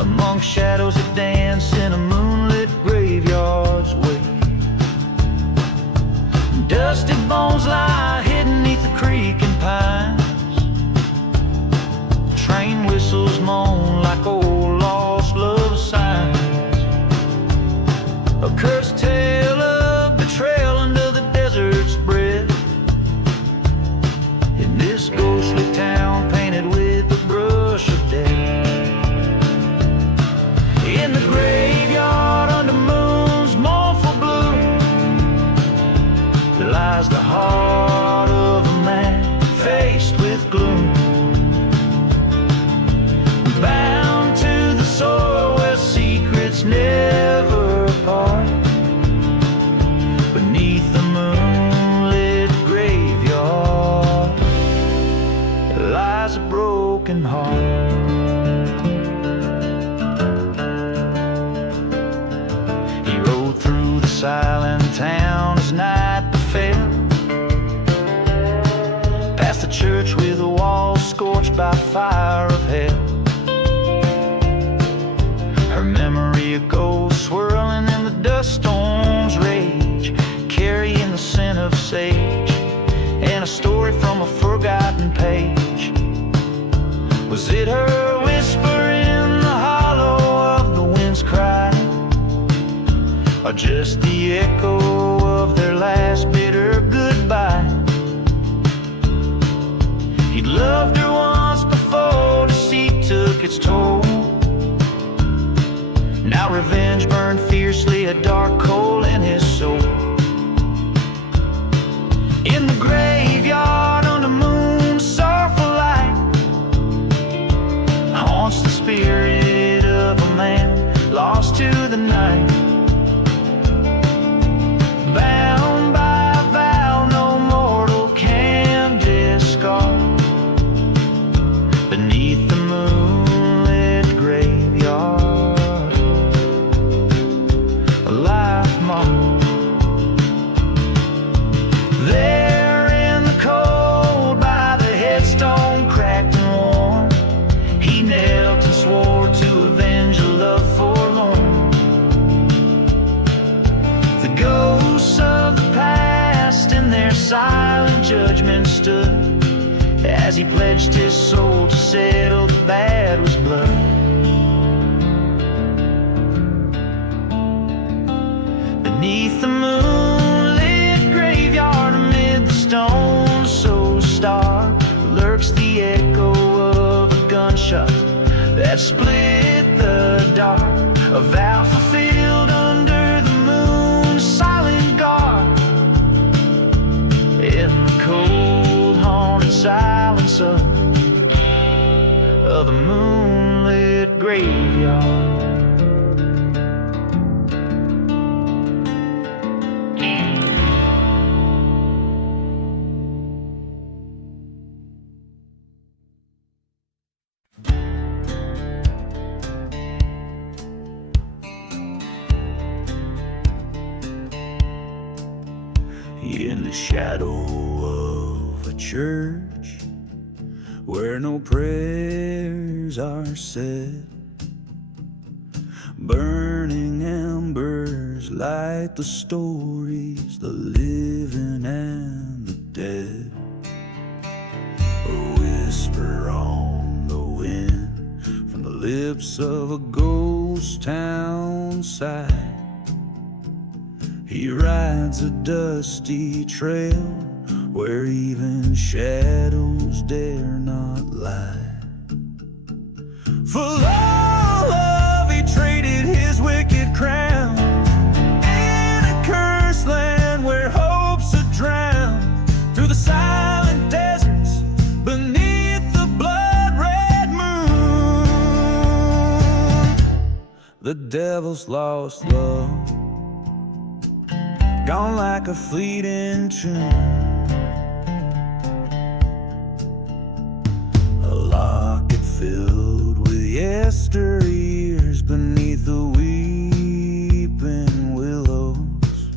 among shadows that dance in a moonlit graveyard's wake. Dusty bones lie hidden neath the creek and pines. Train whistles moan like old lost love signs. A cursed tale of betrayal under the desert's breath. In this ghostly town painted with a brush of death. In the graveyard under moon's mournful blue lies the heart of a man faced with gloom. Bound to the soil where secrets never part. Beneath the moonlit graveyard lies a broken heart. He rode through the silent town as night befell, past the church with the walls scorched by fire of hell. Her memory a ghost swirling in the dust storm's rage, carrying the scent of sage and a story from a forgotten page. Was it her whisper in the hollow of the wind's cry, or just the echo of their last bitter goodbye? He'd loved her once before, deceit took its toll. Now revenge burned fiercely, a dark coal in his soul. In the graveyard under moon's sorrowful light haunts the spirit of a man lost to the night. Bound by a vow no mortal can discard. Beneath the moonlit graveyard, a life marked. There in the cold by the headstone cracked and worn, he knelt and swore to avenge a love forlorn. The ghosts of the past in their silent judgment stood as he pledged his soul to settle the bad was blood. Beneath the moonlit graveyard amid the stones so stark lurks the echo of a gunshot that split the dark. A vow fulfilled under the moon's silent guard. In the cold haunted silence of the moonlit graveyard. In the shadow of a church where no prayers are said, burning embers light the stories, the living and the dead. A whisper on the wind from the lips of a ghost town side. He rides a dusty trail where even shadows dare not lie. For love he traded his wicked crown in a cursed land where hopes are drowned through the silent deserts beneath the blood-red moon. The devil's lost love, gone like a fleeting tune. A locket filled with yesteryears beneath the weeping willows.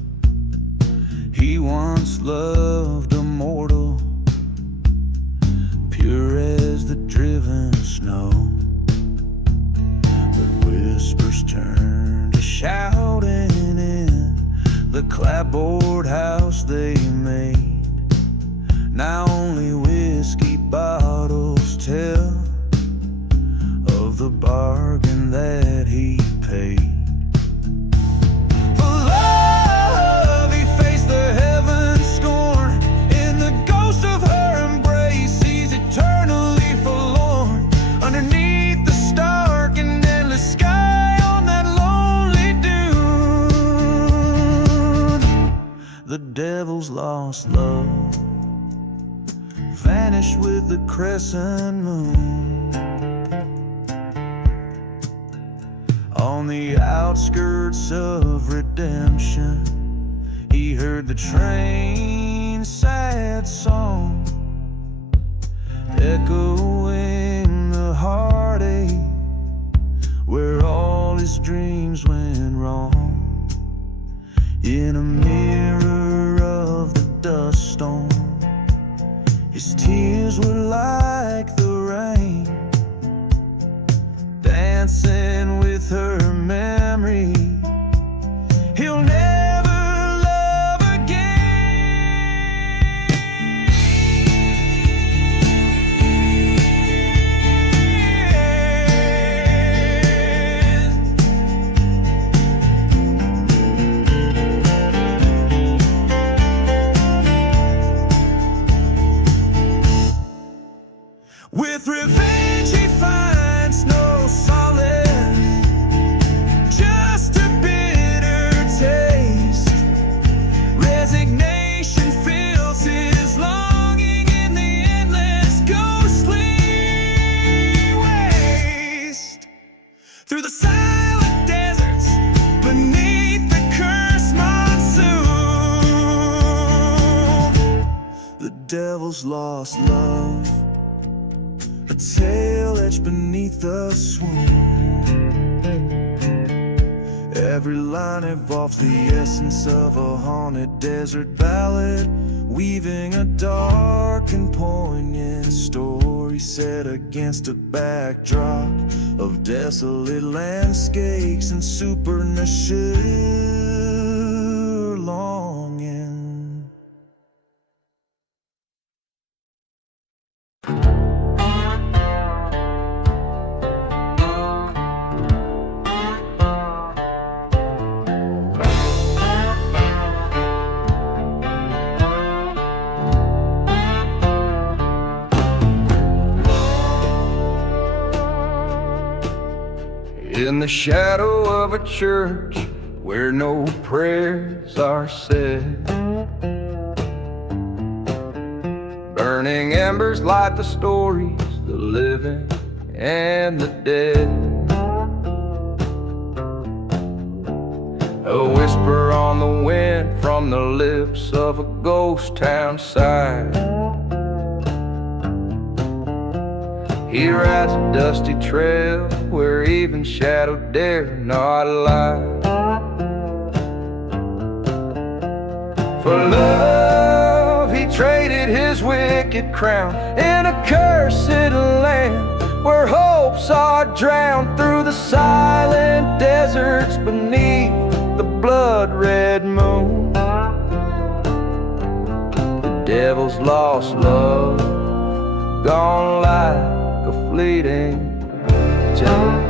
He once loved a mortal, pure as the driven snow. But whispers turn to shouting in the clapboard house they made. Now only whiskey bottles tell of the bargain that he paid. For love, he faced the heaven's scorn. In the ghost of her embrace, he's eternally forlorn. Underneath the stark and endless sky on that lonely dune, the devil's lost love vanished with the crescent moon. On the outskirts of redemption, he heard the train's sad song, echoing the heartache where all his dreams went wrong. In a mirror of the dust storm, his tears were like the rain, dancing with her memory. He'll never love again. With revenge he finds no solace, just a bitter taste. Resignation fills his longing in the endless ghostly waste. Through the silent deserts, beneath the cursed monsoon, the devil's lost love, a tale etched beneath the swoon. Every line evolves the essence of a haunted desert ballad, weaving a dark and poignant story set against a backdrop of desolate landscapes and supernatural longing. In the shadow of a church where no prayers are said, burning embers light the stories, the living and the dead. A whisper on the wind from the lips of a ghost town side. He rides a dusty trail where even shadow dare not lie. For love he traded his wicked crown in a cursed land where hopes are drowned through the silent deserts beneath the blood-red moon. The devil's lost love, gone like a fleeting tone.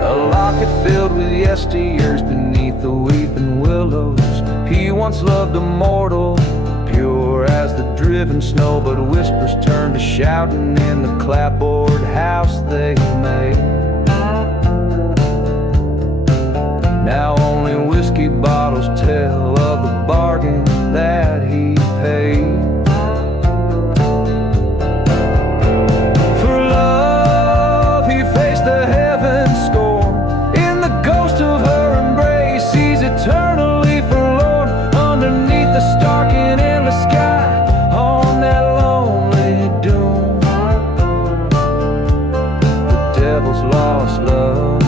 A locket filled with yesteryears beneath the weeping willows. He once loved a mortal, pure as the driven snow, but whispers turned to shouting in the clapboard house they made. Now only whiskey bottles tell of the bargain that he paid. For love he faced the heaven's scorn. In the ghost of her embrace, he's eternally forlorn. Underneath the stark and endless sky on that lonely dune, the devil's lost love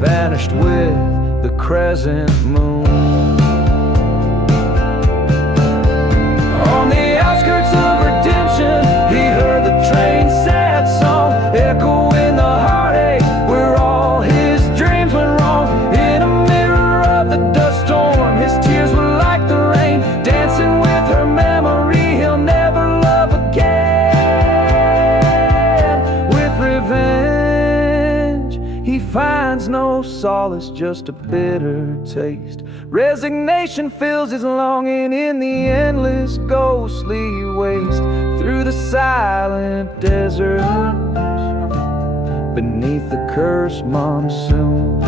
vanished with the crescent moon. no solace, just a bitter taste. Resignation fills his longing in the endless ghostly waste. Through the silent deserts, beneath the cursed monsoon,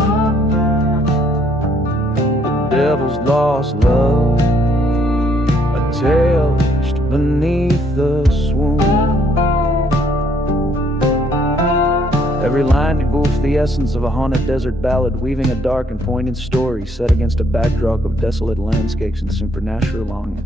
the devil's lost love, a tale hushed beneath the swoon. Every line evokes the essence of a haunted desert ballad, weaving a dark and poignant story set against a backdrop of desolate landscapes and supernatural longing.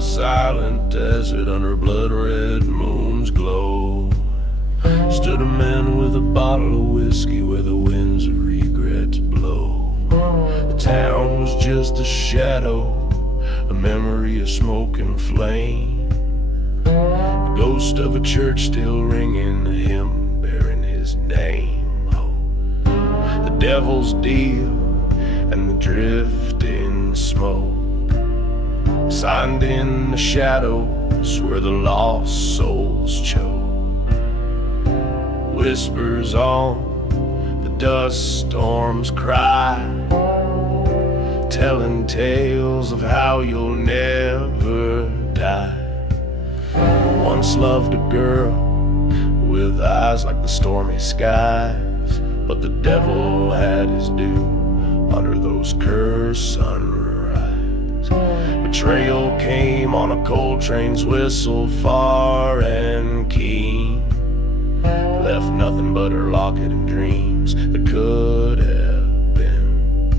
Silent desert under blood-red moon's glow stood a man with a bottle of whiskey where the winds of regrets blow. The town was just a shadow, a memory of smoke and flame, the ghost of a church still ringing, a hymn bearing his name. Oh, the devil's deal and the drifting smoke, signed in the shadows where the lost souls choke. Whispers on the dust storms cry, telling tales of how you'll never die. Once loved a girl with eyes like the stormy skies, but the devil had his due under those cursed sunrise. Betrayal came on a cold train's whistle, far and keen, left nothing but her locket and dreams that could have been.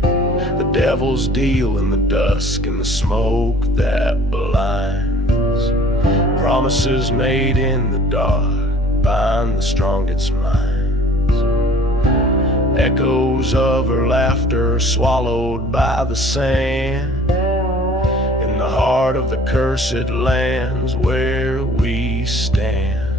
The devil's deal in the dusk and the smoke that blinds, promises made in the dark bind the strongest minds. Echoes of her laughter swallowed by the sand, in the heart of the cursed lands where we stand.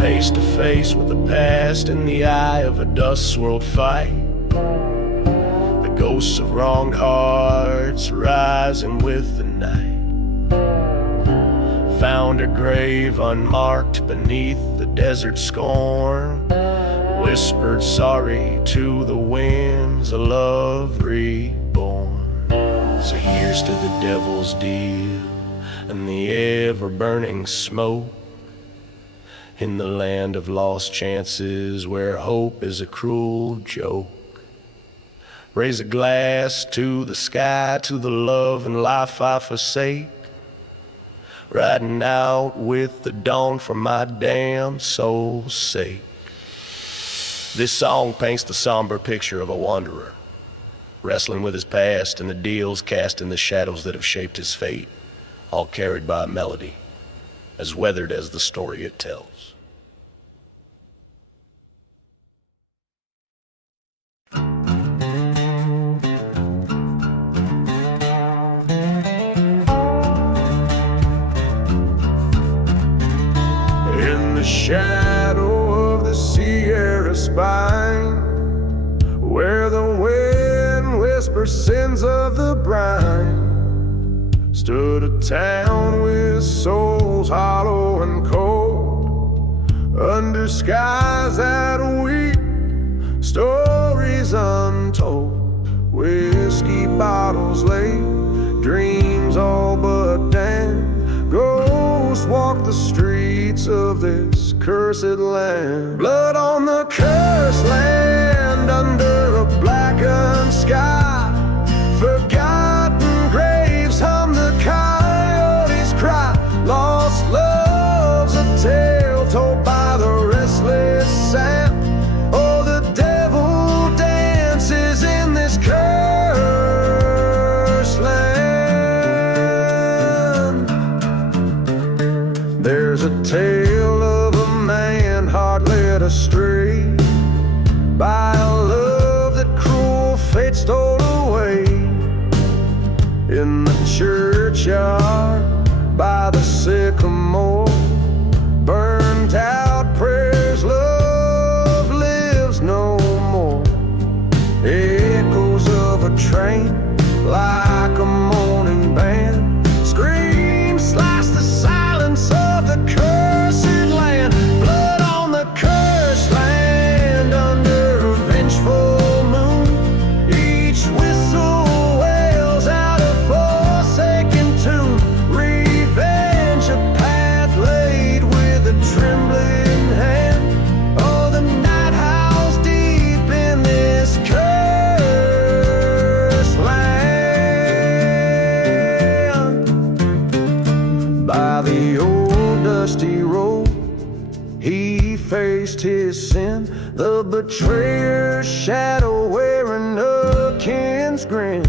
Face to face with the past in the eye of a dust-swirled fight, the ghosts of wronged hearts rising with the night. Found her grave unmarked beneath the desert scorn, whispered sorry to the winds, a love reborn. So here's to the devil's deal and the ever-burning smoke, in the land of lost chances where hope is a cruel joke. Raise a glass to the sky, to the love and life I forsake, riding out with the dawn for my damn soul's sake. This song paints the somber picture of a wanderer, wrestling with his past and the deals cast in the shadows that have shaped his fate, all carried by a melody, as weathered as the story it tells. In the shadow of the Sierra spine, where the wind whispers sins of the brine, stood a town with souls hollow and cold, under skies that weep, stories untold. Whiskey bottles late, dreams all but damned, ghosts walk the streets of this cursed land. Blood on the cursed land under a blackened sky, forgotten graves hum the coyotes cry. Lost love's a tale told by the restless sand. Oh, the devil dances in this cursed land. There's a tale of a man heart led astray, churchyard by the sycamore. Burnt out prayers, love lives no more. Echoes of a train like a mourning band. Screams slice the silence of the cursed land. Blood on the cursed land under a vengeful moon. Each whistle wails out a forsaken tune. Revenge, a path laid with a trembling hand. Oh, the night howls deep in this cursed land. By the old dusty road, he faced his sin, the betrayer's shadow wearing a kin's grin.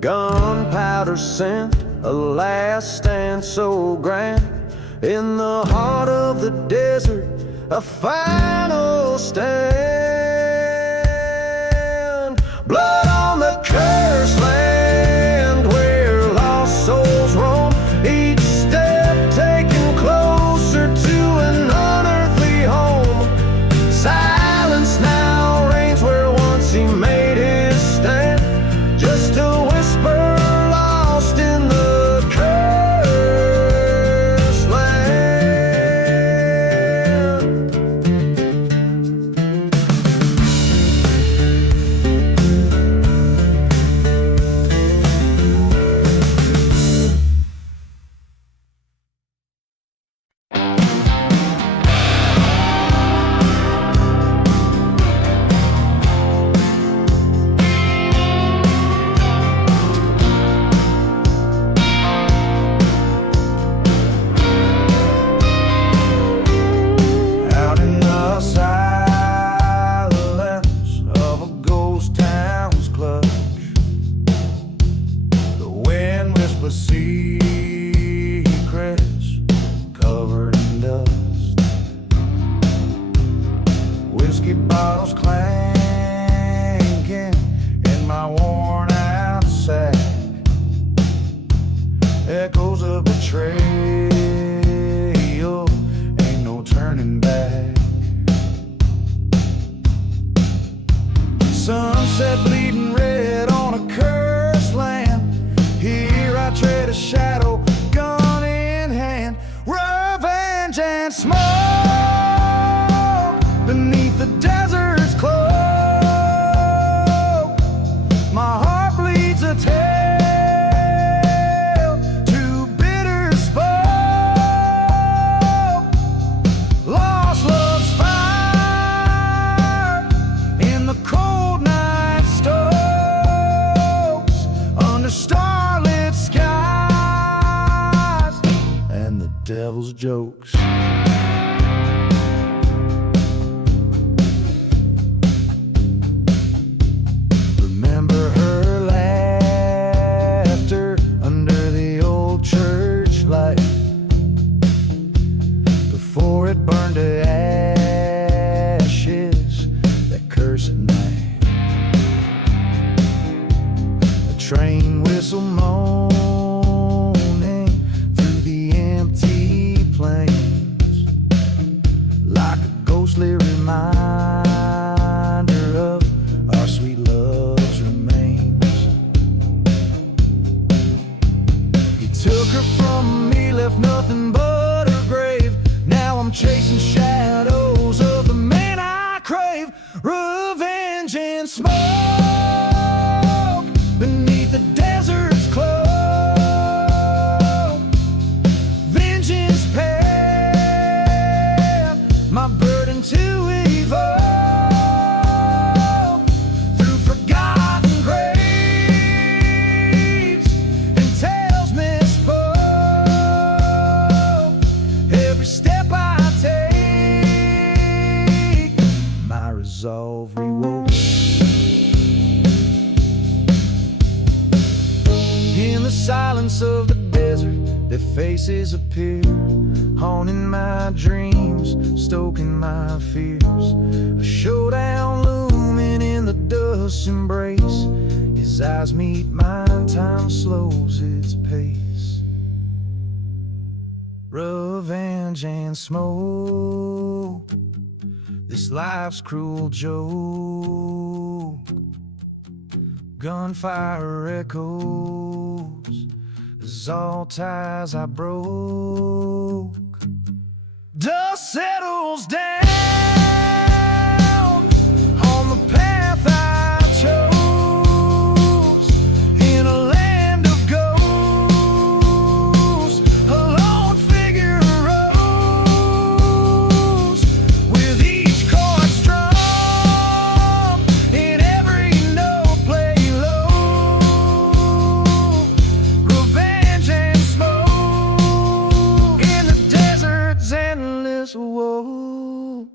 Gunpowder scent, a last stand so grand. In the heart of the desert, a final stand. Blood on the cursed land where lost souls roam. Each step taken closer to an unearthly home. Silence now reigns where once he made his stand. Just a whisper lost in the cursed land. Out in the silence of a ghost town's clutch, the wind whispers secrets covered in dust. Whiskey bottles clanking in my worn out sack. Echoes of betrayal, ain't no turning back. Sunset bleeding red on a cursed land. Here I tread a shadow, gun in hand. Revenge and smoke beneath the desert's cloak. My heart bleeds a tale too bitter spoke. Lost love's fire in the cold night stokes under starlit skies and the devil's jokes. Remember her laughter under the old church light before it burned to ashes that cursed night. A train whistle moaning through the empty plains like a ghostly reminder of our sweet love's remains. He took her from me, left nothing but her grave. Now I'm chasing shadows of the man I crave. Revenge and smoke beneath the desert's cloak. Vengeance path, my burden to evoke through forgotten graves and tales misspoke. Every step I take, my resolve rewoke. In the silence of the desert, their faces appear, haunting my dreams, stoking my fears. A showdown looming in the dust embrace. His eyes meet mine, time slows its pace. Revenge and smoke, this life's cruel joke. Gunfire echoes as all ties I broke. Dust settles down on the path I chose, in a land of ghosts. A lone figure arose, with each chord strung, in every note play low. Revenge and smoke in the desert's endless woe.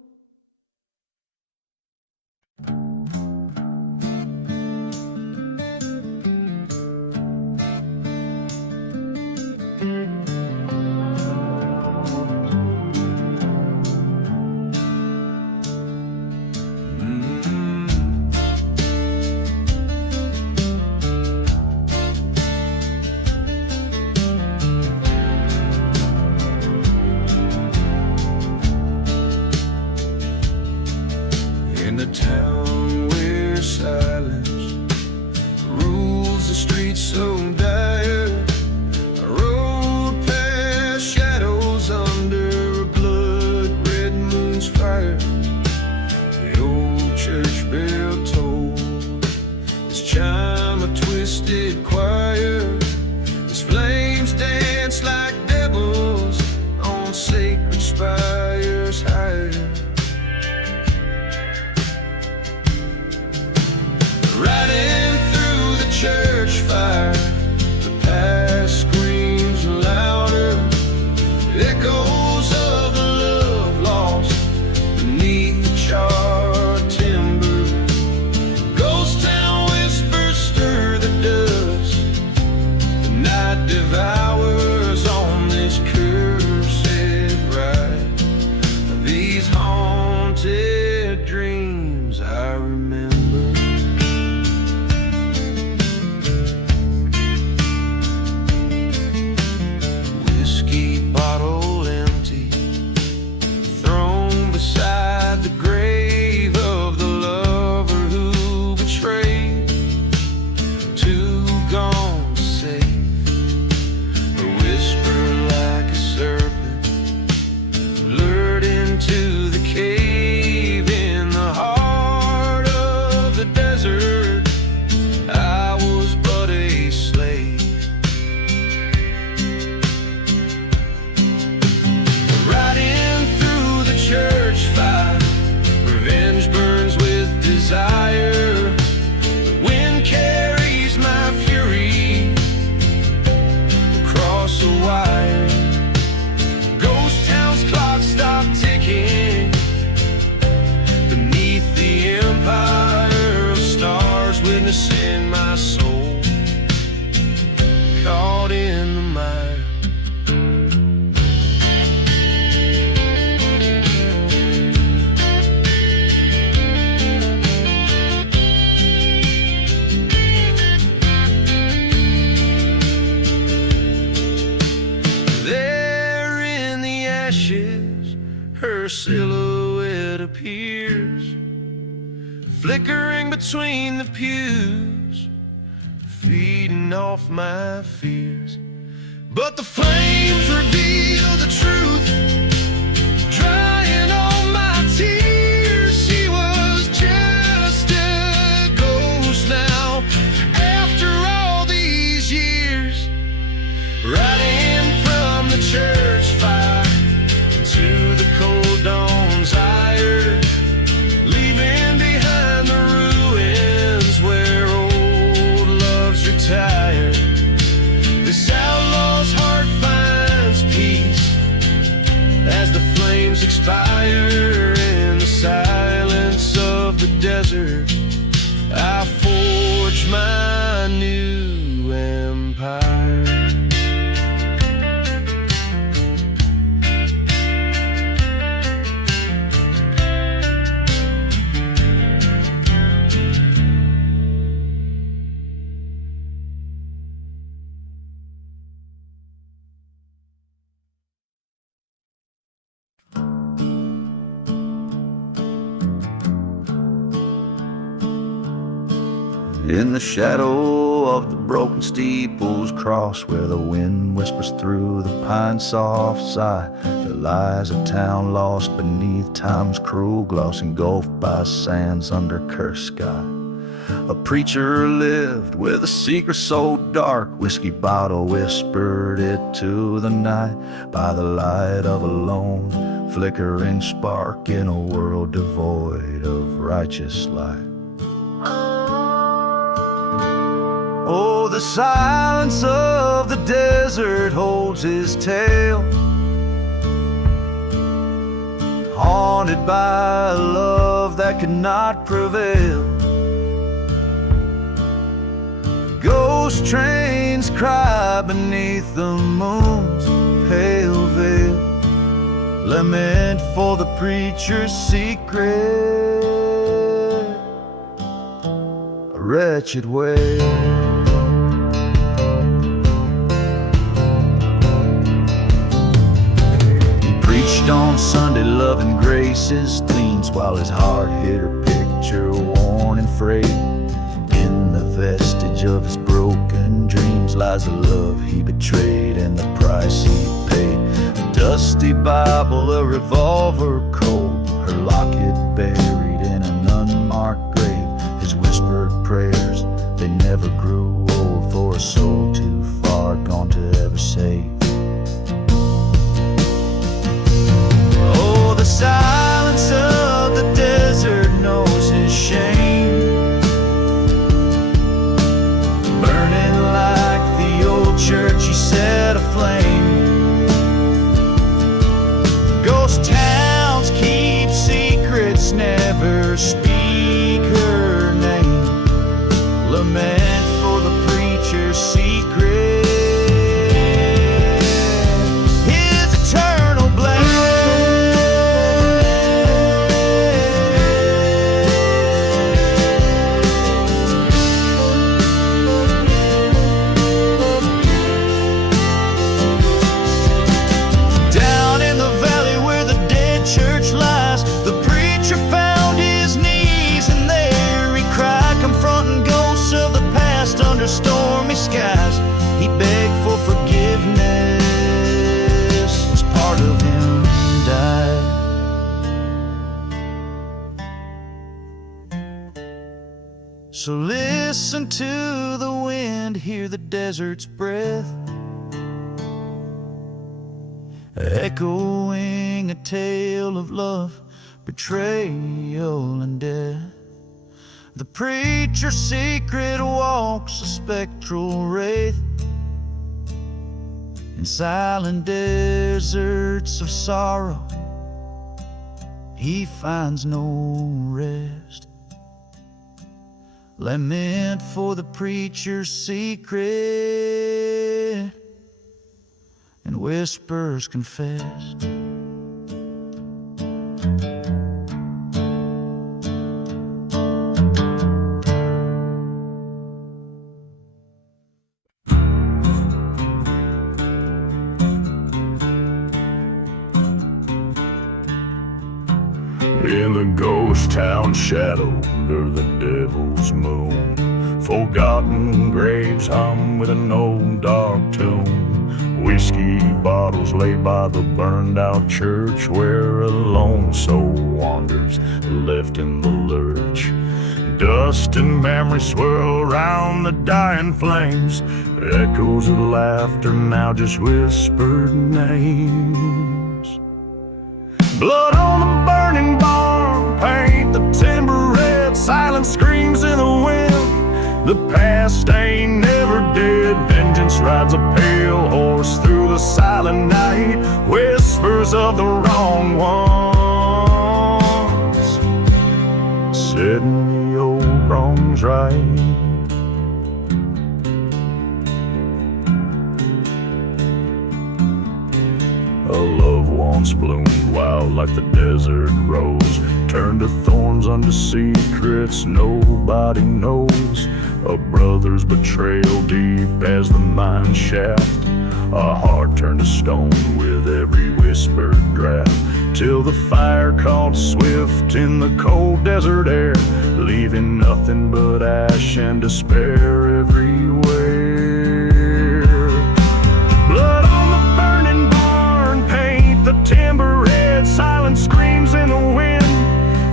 In the town where silence rules the streets so dire, I rode past shadows under a blood-red moon's fire. The old church bell tolled its chime, a twisted choir. Its flames dance like devils on sacred spires higher. Riding through the church fire, the past screams louder. Echoes of the love lost beneath the charred timber. Ghost town whispers stir the dust. The night devours on this cursed ride. These haunted dreams I remember. Bottle empty, thrown beside the grave of the lover who betrayed. Too gone safe, a whisper like a serpent lured into the cave in the heart of the desert. I was but a slave. Church fire, revenge burns with desire. The wind carries my fury across a wire. Ghost town's clock stopped ticking beneath the empire of stars, witnessing my soul caught in the mire. Her silhouette appears, flickering between the pews, feeding off my fears. But the flames reveal the truth, drying all my tears. She was just a ghost now, after all these years. Riding from the church fire to the cold dawn's ire, leaving behind the ruins where old love's retired. This outlaw's heart finds peace as the flames expire. In the silence of the desert, I forge my new empire. In the shadow of the broken steeples cross, where the wind whispers through the pine's soft sigh, there lies a town lost beneath time's cruel gloss, engulfed by sands under cursed sky. A preacher lived with a secret so dark, whiskey bottle whispered it to the night, by the light of a lone flickering spark in a world devoid of righteous light. Oh, the silence of the desert holds his tale, haunted by a love that could not prevail. Ghost trains cry beneath the moon's pale veil, lament for the preacher's secret, a wretched wail. On Sunday, loving graces gleams, while his heart hid her picture worn and frayed. In the vestige of his broken dreams lies the love he betrayed and the price he paid. A dusty Bible, a revolver cold, her locket buried in an unmarked grave. His whispered prayers, they never grew old, for a soul too far gone to ever save. The silence of the desert knows his shame, burning like the old church he set aflame. Ghost towns keep secrets, never speak her name, lament for the preacher's secret. Stormy skies, he begged for forgiveness as part of him died. So listen to the wind, hear the desert's breath, echoing a tale of love, betrayal and death. The preacher's secret walks a spectral wraith in silent deserts of sorrow. He finds no rest. Lament for the preacher's secret, and whispers confessed. In the ghost town shadow under the devil's moon, forgotten graves hum with an old dark tune. Whiskey bottles lay by the burned out church, where a lone soul wanders, left in the lurch. Dust and memory swirl around the dying flames, echoes of laughter now just whispered names. Blood on the burning barn, paint the timber red, silent screams in the wind. The past ain't never dead, vengeance rides a pale horse through the silent night, whispers of the wrong ones, setting the old wrongs right. A love once bloomed wild like the desert rose, turned to thorns under secrets nobody knows. A brother's betrayal deep as the mine shaft, A heart turned to stone with every whispered draft, till the fire caught swift in the cold desert air, leaving nothing but ash and despair everywhere. Blood on the burning barn, paint the timber red, silent screams in the wind.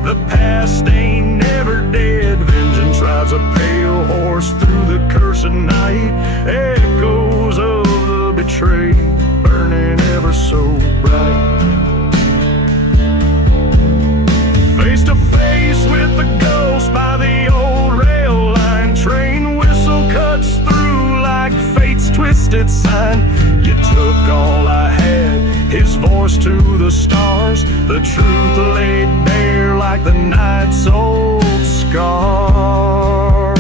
The past ain't never dead. Vengeance rides a pale horse through the cursed night. Echoes of the betrayed, burning ever so bright. Face to face with the ghost by the old rail line. Train whistle cuts through like fate's twisted sign. You took all I had, his voice to the stars. The truth laid bare like the night's old scars.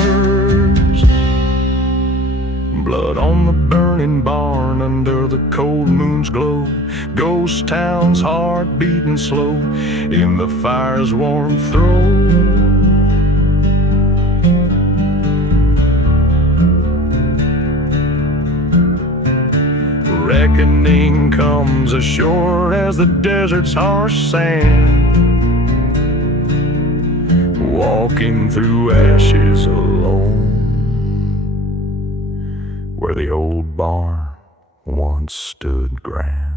Blood on the burning barn under the cold moon's glow. Ghost town's heart beating slow in the fire's warm throe. Reckoning comes as sure as the desert's harsh sand. Walking through ashes alone, where the old barn once stood grand.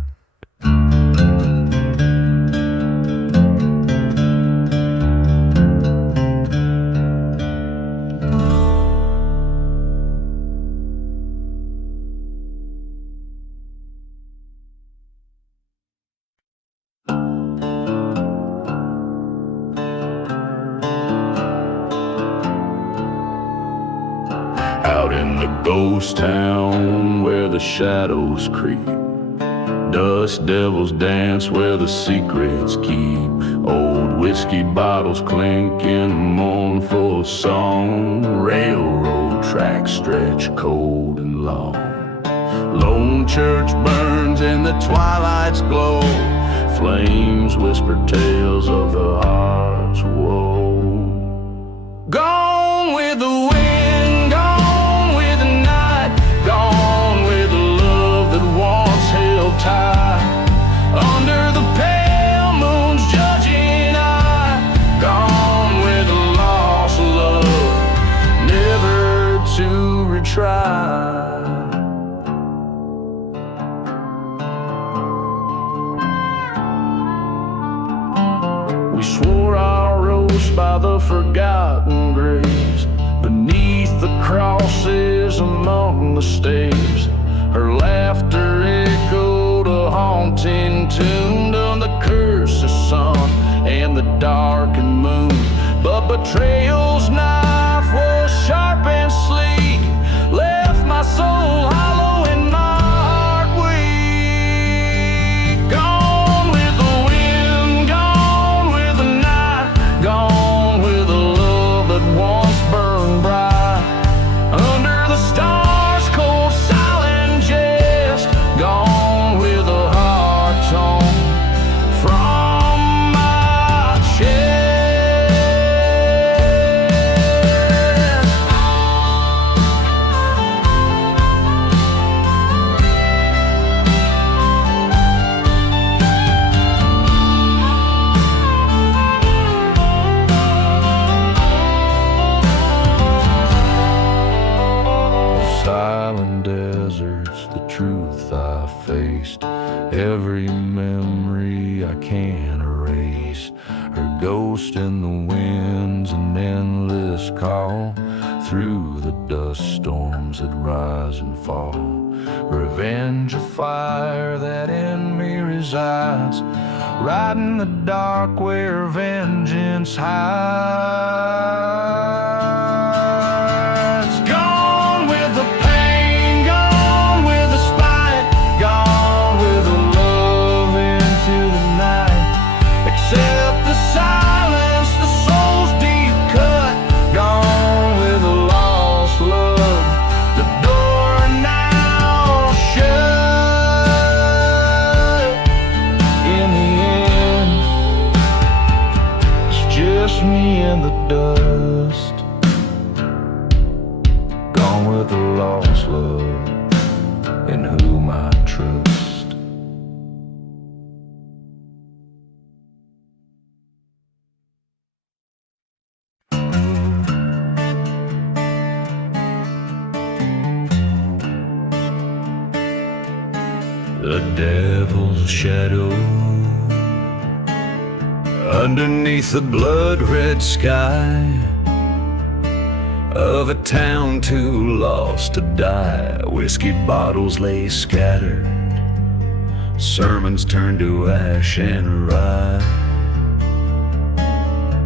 Out in the ghost town where the shadows creep, dust devils dance where the secrets keep. Old whiskey bottles clinking, mournful song. Railroad tracks stretch cold and long. Lone church burns in the twilight's glow. Flames whisper tales of the heart's woe. Gone with the wind, under the pale moon's judging eye. Gone with a lost love, never to retry. We swore our oaths by the forgotten graves, beneath the crosses among the staves. Her laughter echoed a haunting tune on the cursed sun and the darkened moon. But betrayal's knife was sharp and sleek, left my soul hollow and my heart weak. Gone with the wind, gone with the night, gone with the love that once burned bright. Under the stars, cold silent jest, gone with a heart torn from my chest. Silent deserts, the truth I faced, every memory I can't erase. Her ghost in the winds, an endless call through the dust storms that rise and fall. Revenge, a fire that in me resides, right in the dark where vengeance hides. Gone with the pain, gone with the spite, gone with the love into the night. Accept the silence, the soul's deep cut, gone with the lost love. The door now shut. In the end, it's just me and the dust. The devil's shadow underneath the blood-red sky of a town too lost to die. Whiskey bottles lay scattered, sermons turned to ash and rye.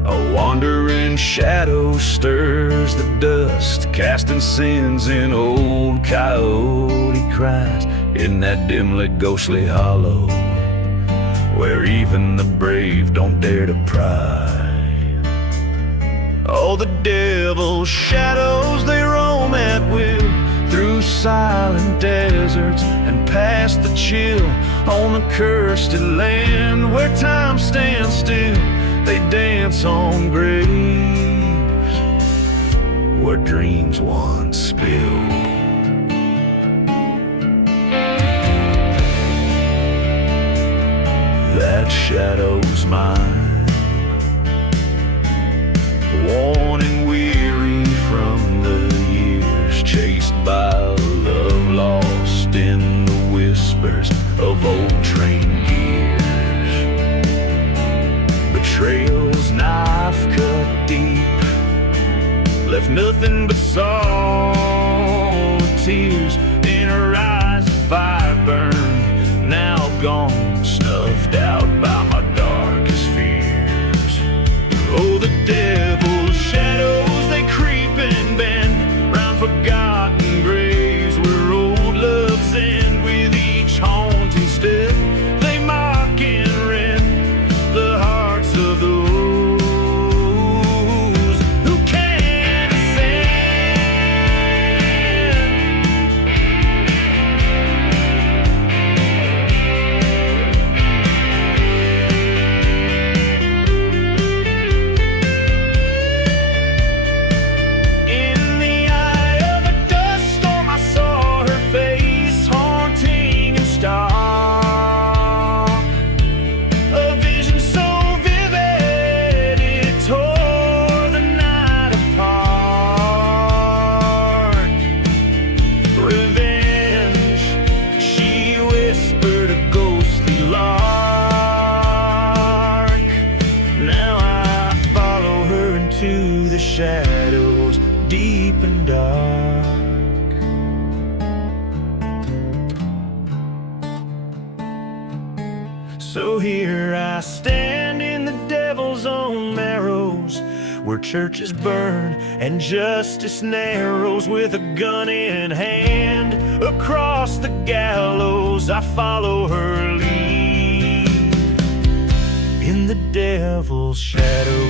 A wandering shadow stirs the dust, casting sins in old coyote cries in that dim-lit ghostly hollow where even the brave don't dare to pry. Oh, the devil's shadows, they roam at will through silent deserts and past the chill on the cursed land where time stands still. They dance on graves where dreams once spilled. That shadow's mine, worn and weary from the years, chased by love lost in the whispers of old train gears. Betrayal's knife cut deep, left nothing but sorrow, tears in her eyes. Fire burned, now gone, snuffed out by my darkest fears. Oh, the devil's shadows, they creep and bend round forgotten graves where old loves end. With each haunting step, they mock and rend the hearts of those who can't ascend. In the eye of a dust storm, I saw her face, haunting and stark. A vision so vivid, it tore the night apart. Revenge, she whispered a ghostly lark. Now I follow her into the shadows, deep and dark. So here I stand in the devil's own marrows, where churches burn and justice narrows. With a gun in hand, across the gallows I follow her lead. In the devil's shadow,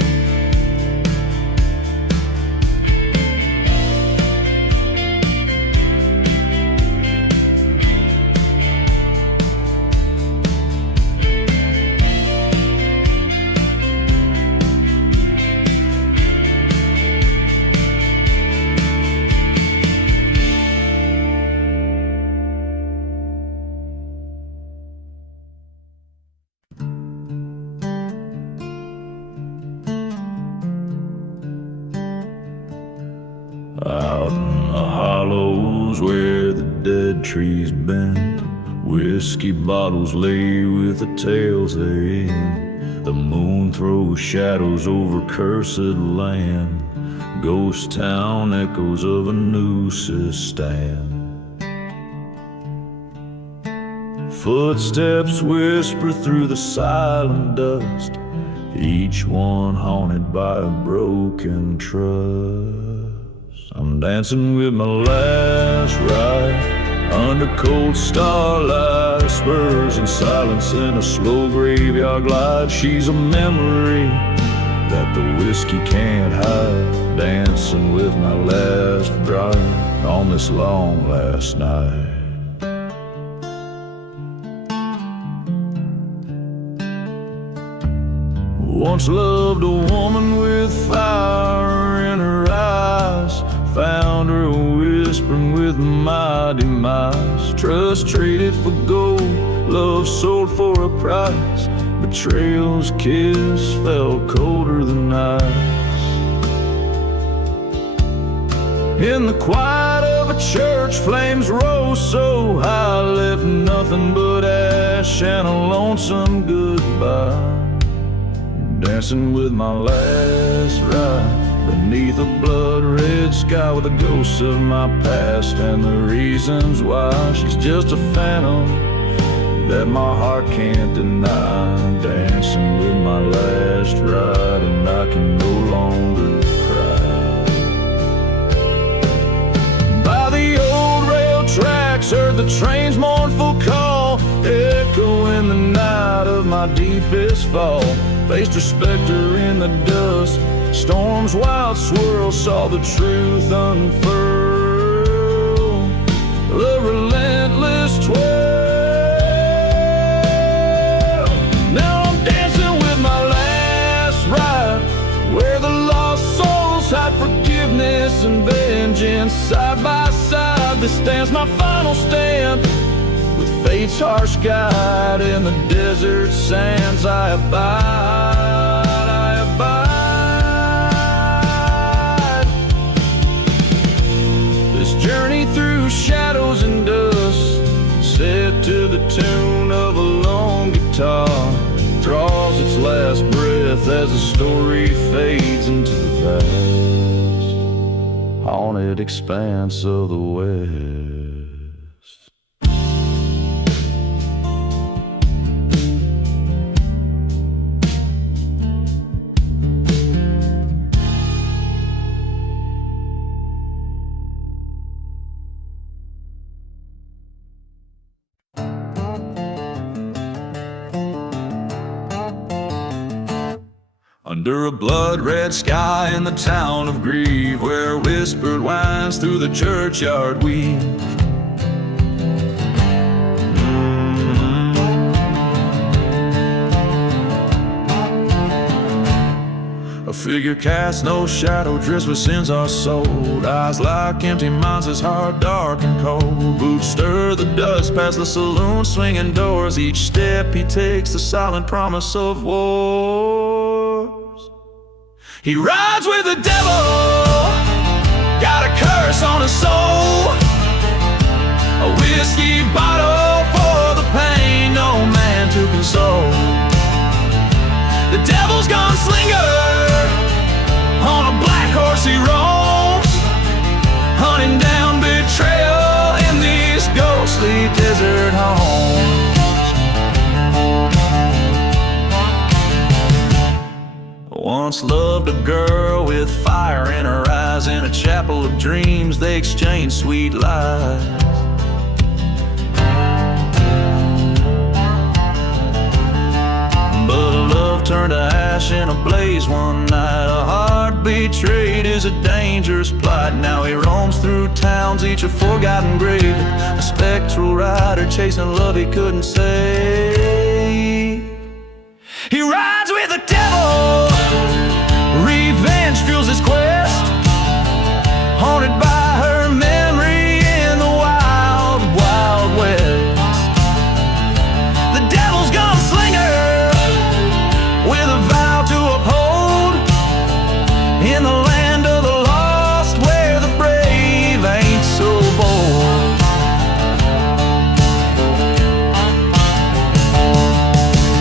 out in the hollows where the dead trees bend, whiskey bottles lay with the tails therein. The moon throws shadows over cursed land, ghost town echoes of a noose's stand. Footsteps whisper through the silent dust, each one haunted by a broken trust. I'm dancing with my last ride under cold starlight, spurs and silence in a slow graveyard glide. She's a memory that the whiskey can't hide, dancing with my last bride on this long last night. Once loved a woman with fire in her eyes, found her whispering with my demise. Trust traded for gold, love sold for a price. Betrayal's kiss felt colder than ice. In the quiet of a church, flames rose so high, left nothing but and a lonesome goodbye, dancing with my last ride beneath a blood-red sky with the ghosts of my past and the reasons why. She's just a phantom that my heart can't deny, dancing with my last ride, and I can no longer cry. By the old rail tracks, heard the train's mournful call, echo in the night of my deepest fall. Faced her specter in the dust, storm's wild swirl, saw the truth unfurl, the relentless twirl. Now I'm dancing with my last ride, where the lost souls hide forgiveness and vengeance. Side by side, this stands my final stand, with fate's harsh guide in the desert sands. I abide, I abide. This journey through shadows and dust, set to the tune of a lone guitar, draws its last breath as the story fades into the vast, haunted expanse of the West. Under a blood-red sky in the town of Grieve, where whispered winds through the churchyard weave. A figure casts no shadow, drifts where sins are sold, eyes like empty minds, his heart dark and cold. Boots stir the dust past the saloon swinging doors, each step he takes the silent promise of war. He rides with the devil, got a curse on his soul, a whiskey bottle for the pain no man to console. The devil's gunslinger, on a black horse he roams, hunting down betrayal in these ghostly desert homes. Once loved a girl with fire in her eyes, in a chapel of dreams they exchanged sweet lies. But love turned to ash in a blaze one night. A heart betrayed is a dangerous plight. Now he roams through towns, each a forgotten grave, a spectral rider chasing love he couldn't save. He rides with the devil, revenge fuels his quest, haunted by her memory in the wild, wild west. The devil's gunslinger, with a vow to uphold, in the land of the lost, where the brave ain't so bold.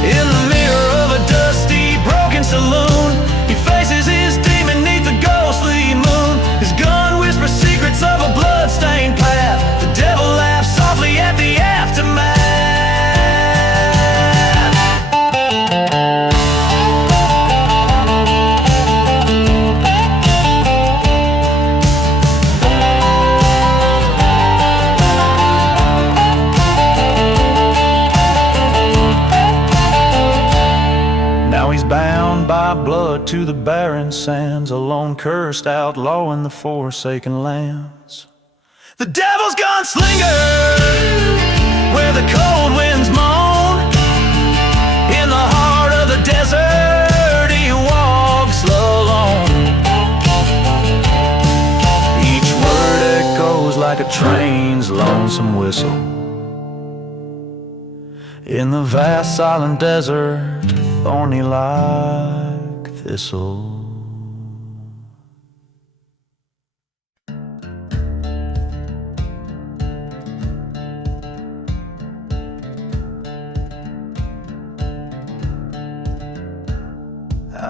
In the mirror of a dusty, broken saloon, he faces his demon neath the ghostly moon. His gun whispers secrets of a blood-stained path. The devil laughs softly at the aftermath. Now he's bound by blood to the barren sands, a lone cursed outlaw in the forsaken lands. The devil's gunslinger, where the cold winds moan, in the heart of the desert he walks alone. Each word echoes like a train's lonesome whistle, in the vast silent desert, thorny like thistle.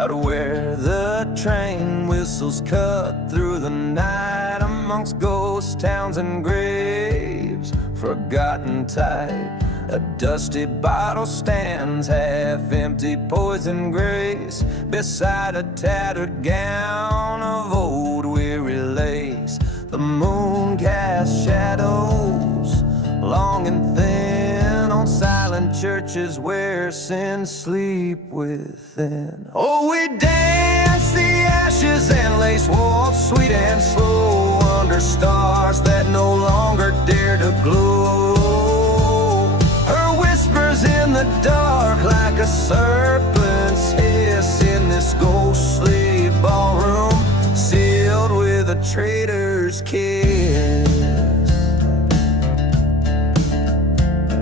Out where the train whistles cut through the night, amongst ghost towns and graves, forgotten type. A dusty bottle stands half empty, poison grace, beside a tattered gown of old weary lace. The moon casts shadows, long and thin, on silent churches where sin sleep within. Oh, we dance the ashes and lace waltz, sweet and slow, under stars that no longer dare to glow. Her whispers in the dark like a serpent's hiss in this ghostly ballroom, sealed with a traitor's kiss.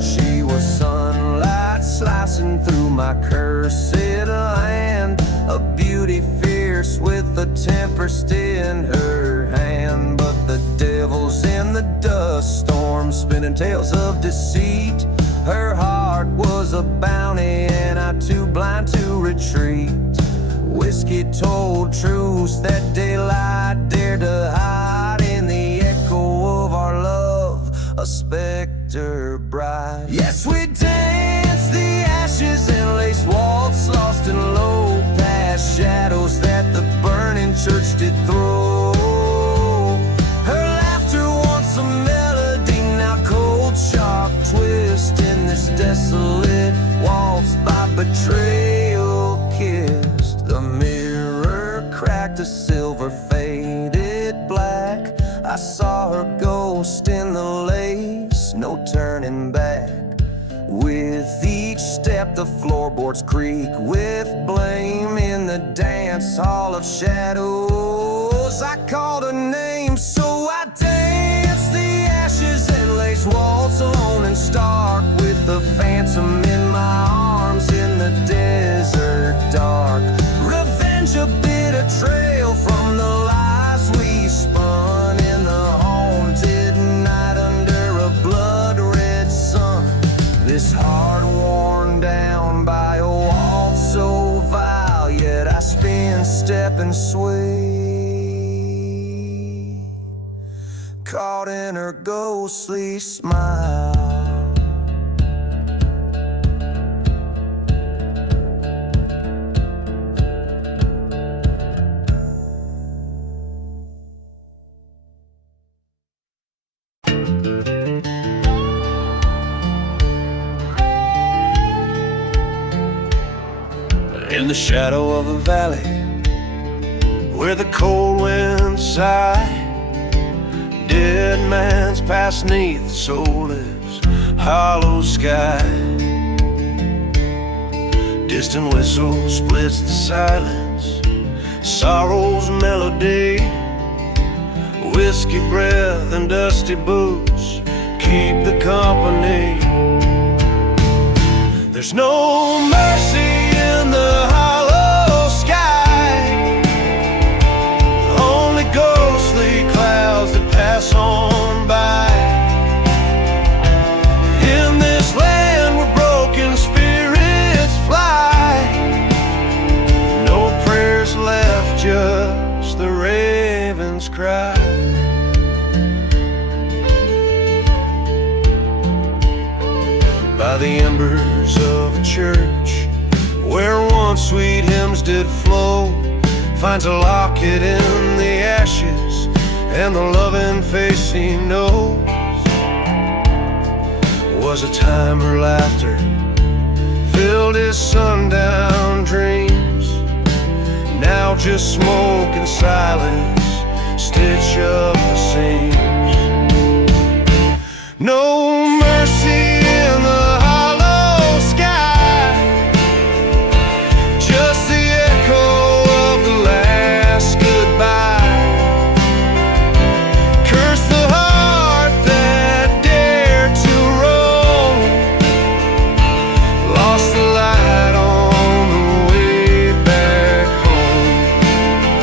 She was sunlight slicing through my cursed land, a beauty fierce with a tempest in her hand. But the devil's in the dust storm, spinning tales of deceit. Her heart was a bounty and I too blind to retreat. Whiskey told truths that daylight dared to hide, in the echo of our love, a specter bright. Yes, we danced the ashes and lace waltz, lost in low past shadows that the burning church did throw. Her laughter once a melody, now cold sharp twist in this desolate waltz by betrayal kissed. The mirror cracked a silver faded black. I saw her ghost in the lace, no turning back. With each step the floorboards creak with blame, in the dance hall of shadows I called her name. So I danced the ashes and lace waltz, alone and stark, with the phantom in my arms in the desert dark. Revenge, a bitter trail from the lies we spun in the haunted night under a blood-red sun. This heart worn down by a waltz so vile, yet I spin, step and sway, caught in her ghostly smile. In the shadow of a valley where the cold winds sigh, dead man's passed 'neath the soulless hollow sky. Distant whistle splits the silence, sorrow's melody. Whiskey breath and dusty boots keep the company. There's no mercy in the hollow sky, only ghostly clouds that pass on by. In this land where broken spirits fly, no prayers left, just the raven's cry. By the embers of a church where once sweet hymns did flow, finds a locket in the ashes and the loving face he knows. Was a time her laughter filled his sundown dreams. Now just smoke and silence stitch up the seams. No mercy in the hollow sky, just the echo of the last goodbye. Curse the heart that dared to roam, lost the light on the way back home.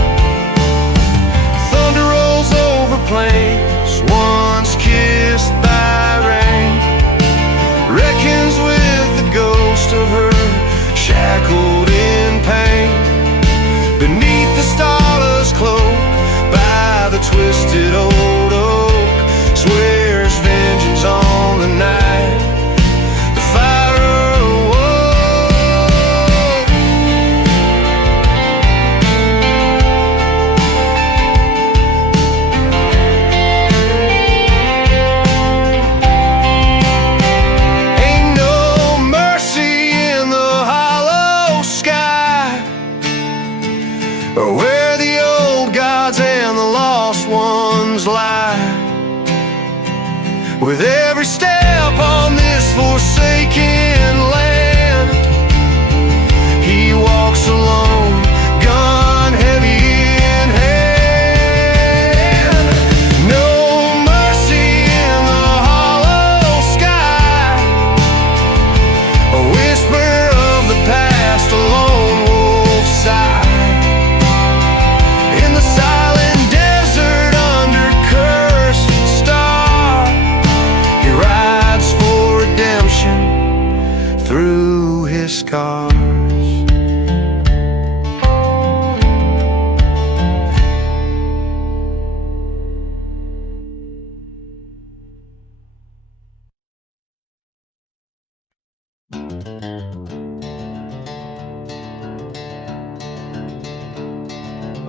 scars.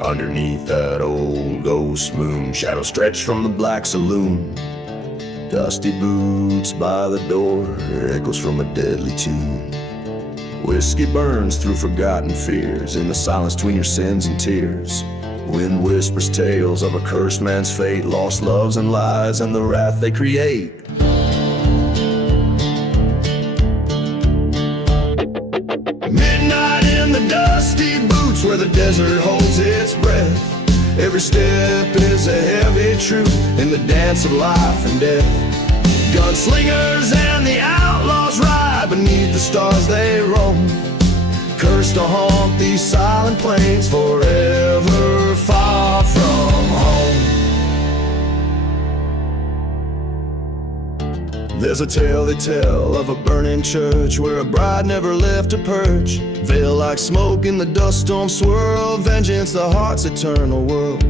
Underneath that old ghost moon, shadows stretch from the black saloon. Dusty boots by the door, echoes from a deadly tune. Whiskey burns through forgotten fears, in the silence between your sins and tears. Wind whispers tales of a cursed man's fate, lost loves and lies and the wrath they create. Midnight in the dusty boots where the desert holds its breath. Every step is a heavy truth in the dance of life and death. Gunslingers and the outlaws ride beneath the stars they roam, cursed to haunt these silent plains forever, far from home. There's a tale they tell of a burning church where a bride never left her perch. Veil like smoke in the dust storm swirl, vengeance the heart's eternal world.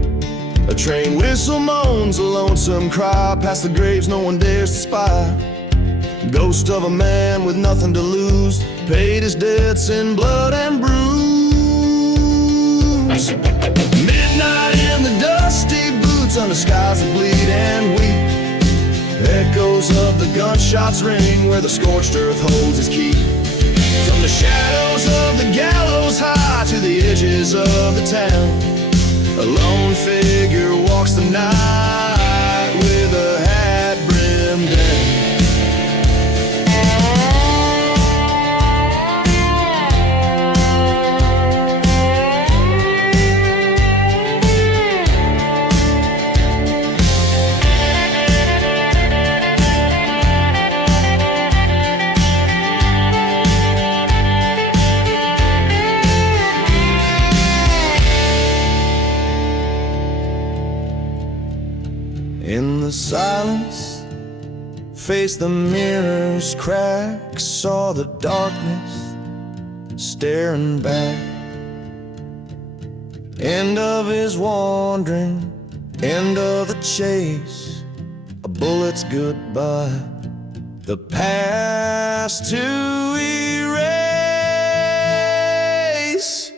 A train whistle moans a lonesome cry, past the graves no one dares to spy. Ghost of a man with nothing to lose, paid his debts in blood and bruise. Midnight in the dusty boots under skies that bleed and weep. Echoes of the gunshots ring where the scorched earth holds its keep. From the shadows of the gallows high to the edges of the town, a lone figure walks the night with a hat brimmed down. In the silence, face the mirror's crack, saw the darkness staring back. End of his wandering, end of the chase, a bullet's goodbye, the past to erase.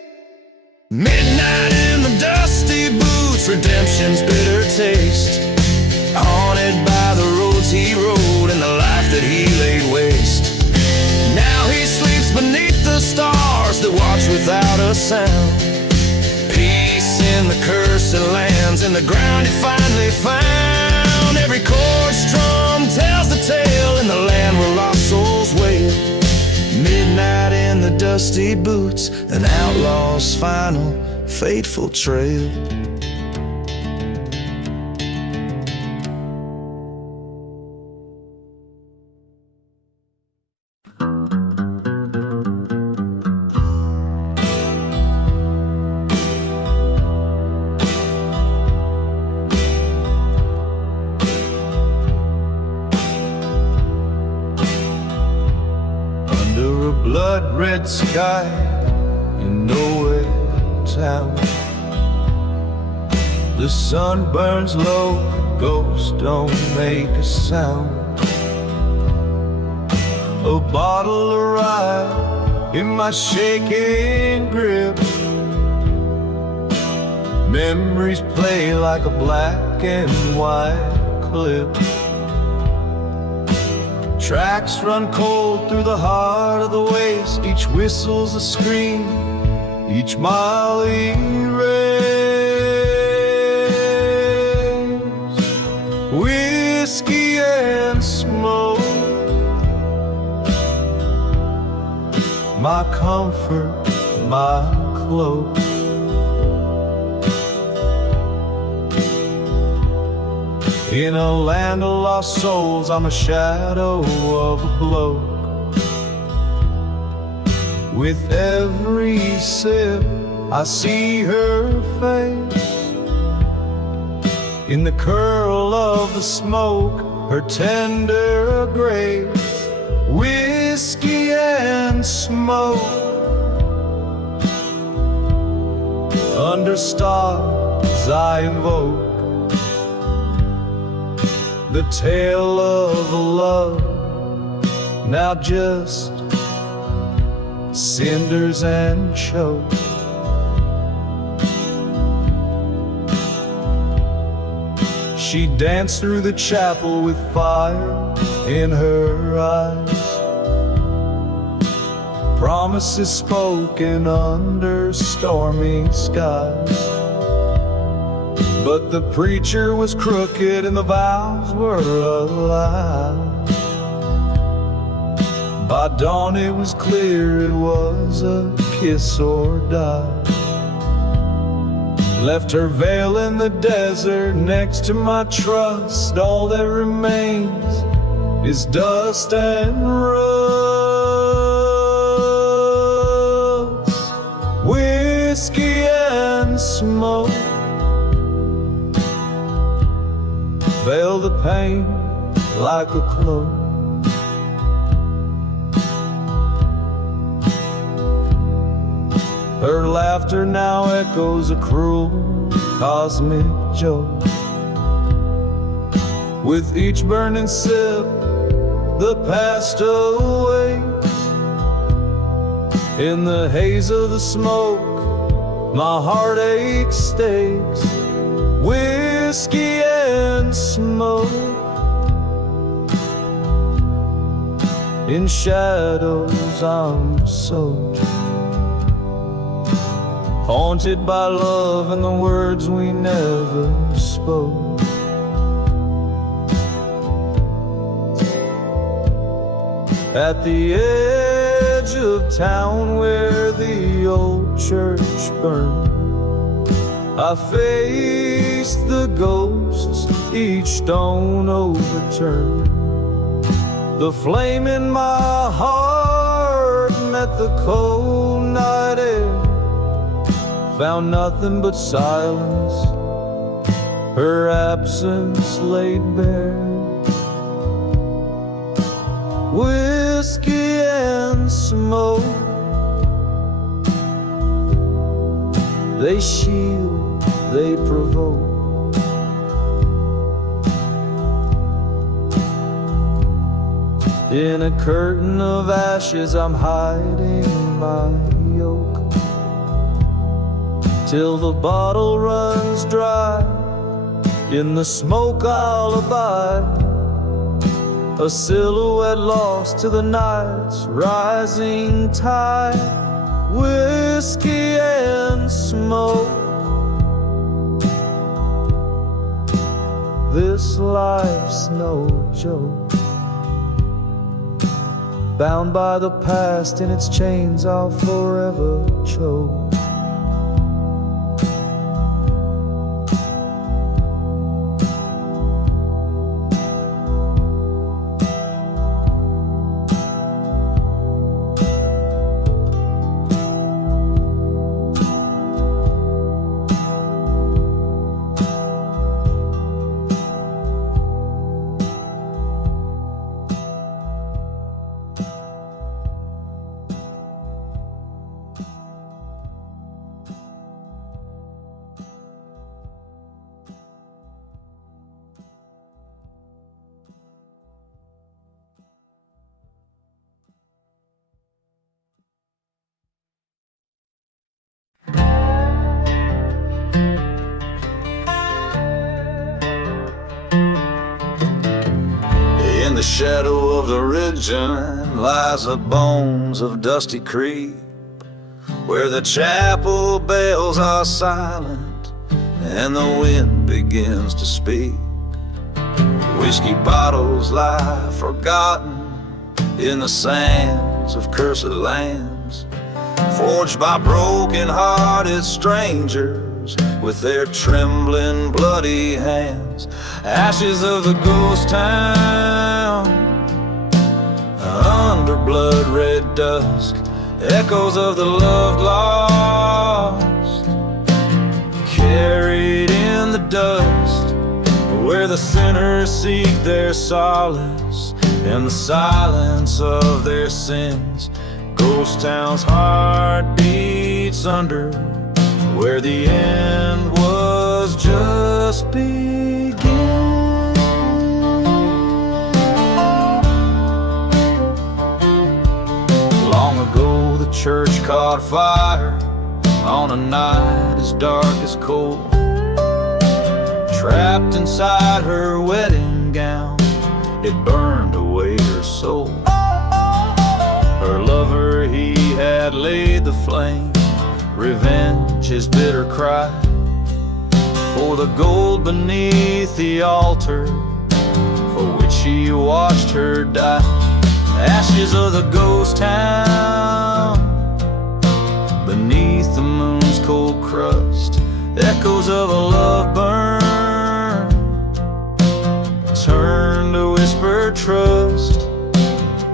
Midnight in the dusty boots, redemption's bitter taste. Haunted by the roads he rode and the life that he laid waste. Now he sleeps beneath the stars that watch without a sound. Peace in the cursed lands, in the ground he finally found. Every chord strum tells the tale in the land where lost souls wail. Midnight in the dusty boots, an outlaw's final fateful trail. Blood-red sky in nowhere town. The sun burns low, ghosts don't make a sound. A bottle arrived in my shaking grip. Memories play like a black and white clip. Tracks run cold through the heart of the waste. Each whistle's a scream, each mile erased. Whiskey and smoke, my comfort, my cloak. In a land of lost souls, I'm a shadow of a bloke. With every sip, I see her face. In the curl of the smoke, her tender grace. Whiskey and smoke, smoke. Under stars I invoke the tale of a love now just cinders and choke. She danced through the chapel with fire in her eyes, promises spoken under stormy skies. But the preacher was crooked and the vows were a lie. By dawn it was clear it was a kiss or die. Left her veil in the desert next to my trust. All that remains is dust and rust. Whiskey and smoke veil the pain like a cloak. Her laughter now echoes a cruel cosmic joke. With each burning sip, the past awaits. In the haze of the smoke, my heartache stakes. Whiskey and smoke, in shadows I'm soaked, haunted by love and the words we never spoke. At the edge of town where the old church burned, I faced the ghosts, each stone overturned. The flame in my heart met the cold night air, found nothing but silence, her absence laid bare. Whiskey and smoke, they shield, they provoke. In a curtain of ashes I'm hiding my yoke, till the bottle runs dry. In the smoke I'll abide, a silhouette lost to the night's rising tide. Whiskey and smoke, this life's no joke. Bound by the past, in its chains I'll forever choke. In the shadow of the ridgeline lies the bones of Dusty Creek, where the chapel bells are silent and the wind begins to speak. Whiskey bottles lie forgotten in the sands of cursed lands, forged by broken-hearted strangers with their trembling bloody hands. Ashes of the ghost town under blood-red dusk, echoes of the loved lost, carried in the dust, where the sinners seek their solace in the silence of their sins. Ghost town's heart beats under, where the end was just beginning. Long ago the church caught fire on a night as dark as coal. Trapped inside her wedding gown, it burned away her soul. Her lover, he had laid the flame, revenge his bitter cry, for the gold beneath the altar, for which he watched her die. Ashes of the ghost town, beneath the moon's cold crust, echoes of a love burn turn to whispered trust.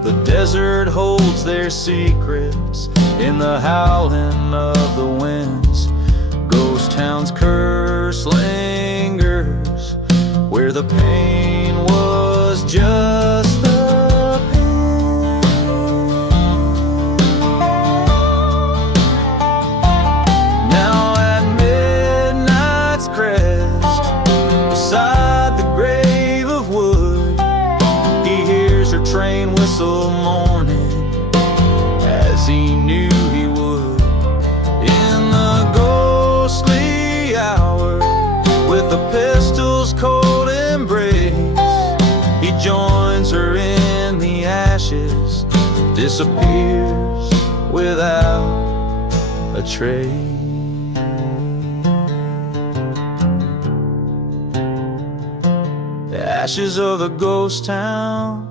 The desert holds their secrets in the howling of the winds. Ghost town's curse lingers where the pain was just the pain. Now at midnight's crest, beside the grave of wood, he hears her train whistle mourning, as he knew he would. In the ghostly hour, with the pistol's cold embrace, he joins her in the ashes, disappears without a trace. The ashes of the ghost town,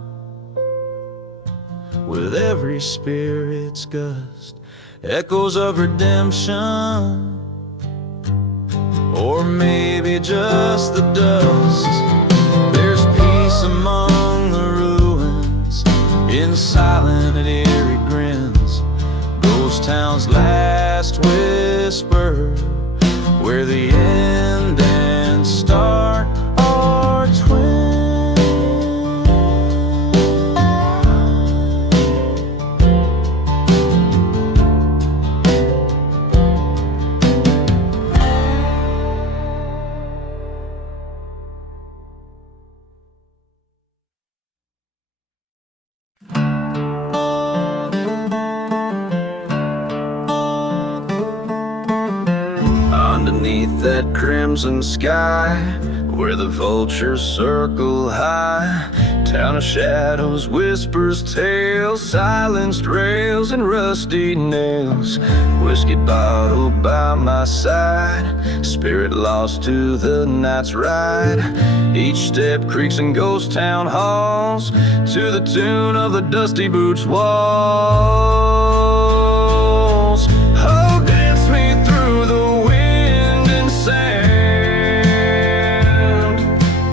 with every spirit's gust, echoes of redemption, or maybe just the dust. There's peace among the ruins, in silent and eerie grins. Ghost town's last whisper, where the end and start are twins. Underneath that crimson sky, where the vultures circle high, town of shadows whispers tales, silenced rails and rusty nails. Whiskey bottle by my side, spirit lost to the night's ride. Each step creaks in ghost town halls, to the tune of the dusty boots walls. Oh, dance me through the wind and sand,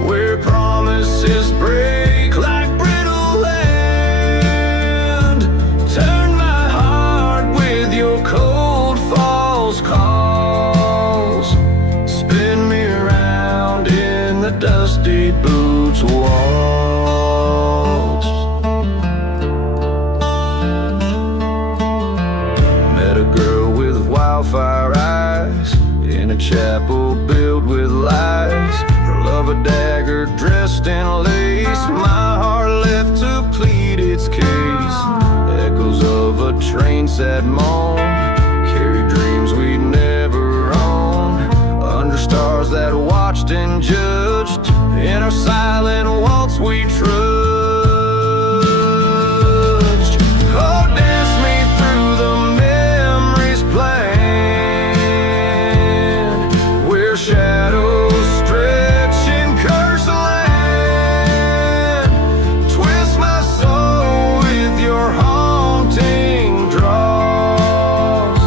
where promises break like brittle land. Turn my heart with your cold false calls, spin me around in the dusty boots waltz. Met a girl with wildfire eyes in a chapel built with lies. Her love a dagger dressed in lace, my heart left to plead its case. Echoes of a train sad moan carry dreams we'd never own, under stars that watched and judged. In our silent waltz we trudged. Oh, dance me through the memories plain, where shadows stretch and curse the land. Twist my soul with your haunting draws,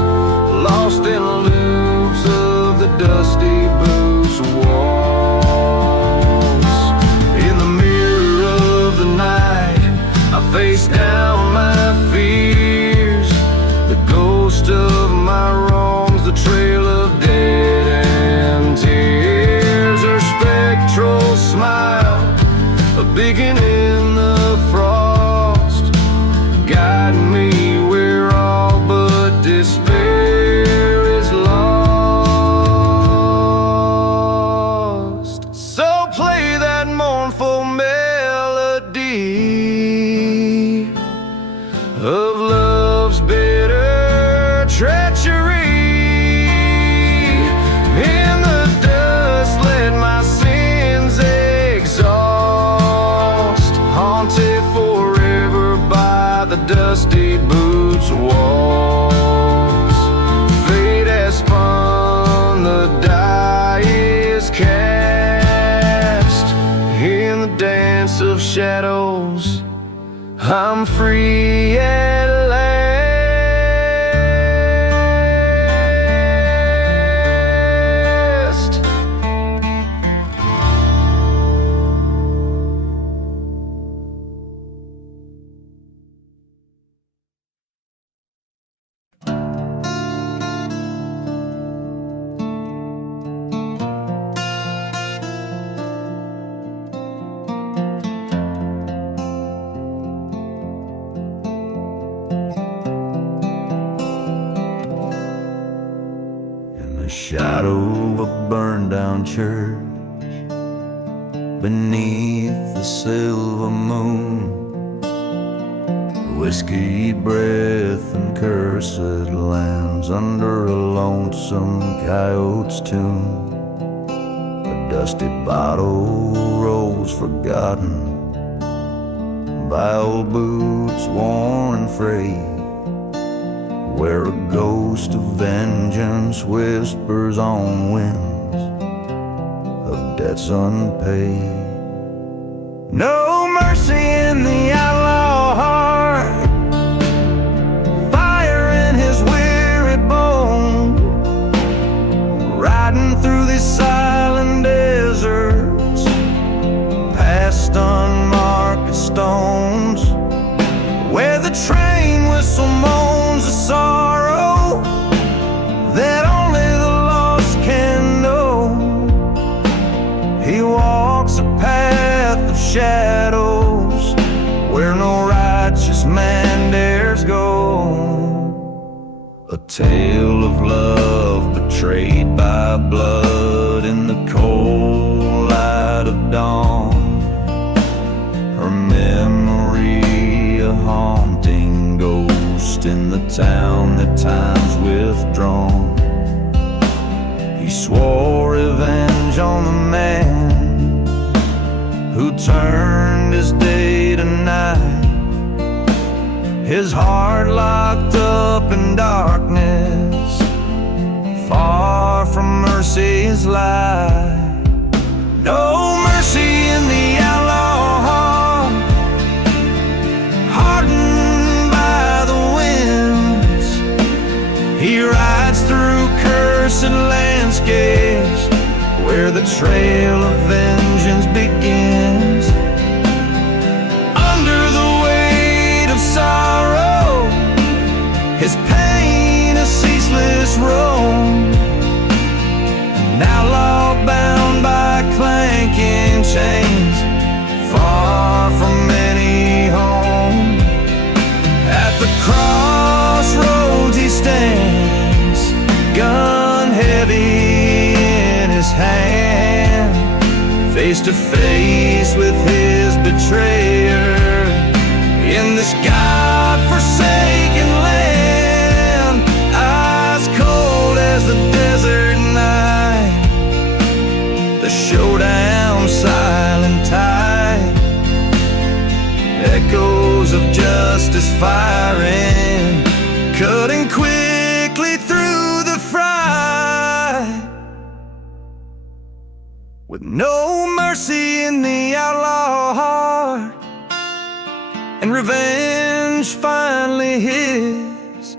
lost in loops of the dusty boots walls. In the mirror shadow of a burned down church beneath the silver moon. Whiskey breath and cursed lambs under a lonesome coyote's tune. A dusty bottle rolls forgotten by old boots worn and frayed, where a ghost of vengeance whispers on winds of debts unpaid. No mercy in the outlaw heart, fire in his weary bone, riding through these silent deserts, past unmarked stones, where the train whistle moans a sorrow that only the lost can know. He walks a path of shadows where no righteous man dares go. A tale of love betrayed by blood in the cold light of dawn. Her memory a haunting ghost in the town that time's withdrawn. He swore revenge on the man who turned his day to night, his heart locked up in darkness, far from mercy's light. No mercy in the outlaw heart, hardened by the winds. He rides through cursed landscapes where the trail of vengeance begins. Under the weight of sorrow, his pain a ceaseless roam. An outlaw bound by clanking chains, far from any home. At the crossroads he stands, gun heavy in his hand, face to face with his betrayer in this God-forsaken land. Eyes cold as the desert night, the showdown silent tide, echoes of justice firing, cutting quickly through the fright. With no mercy in the outlaw heart, and revenge finally his,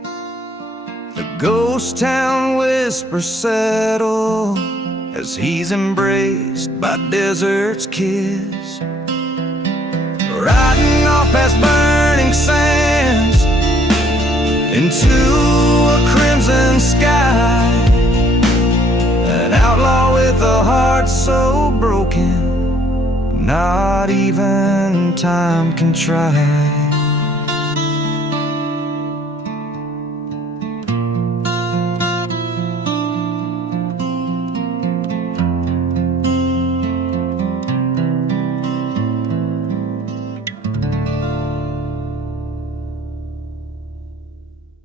the ghost town whispers settle as he's embraced by desert's kiss. Riding off past burning sands into a crimson sky, an outlaw with a heart so broken not even time can try.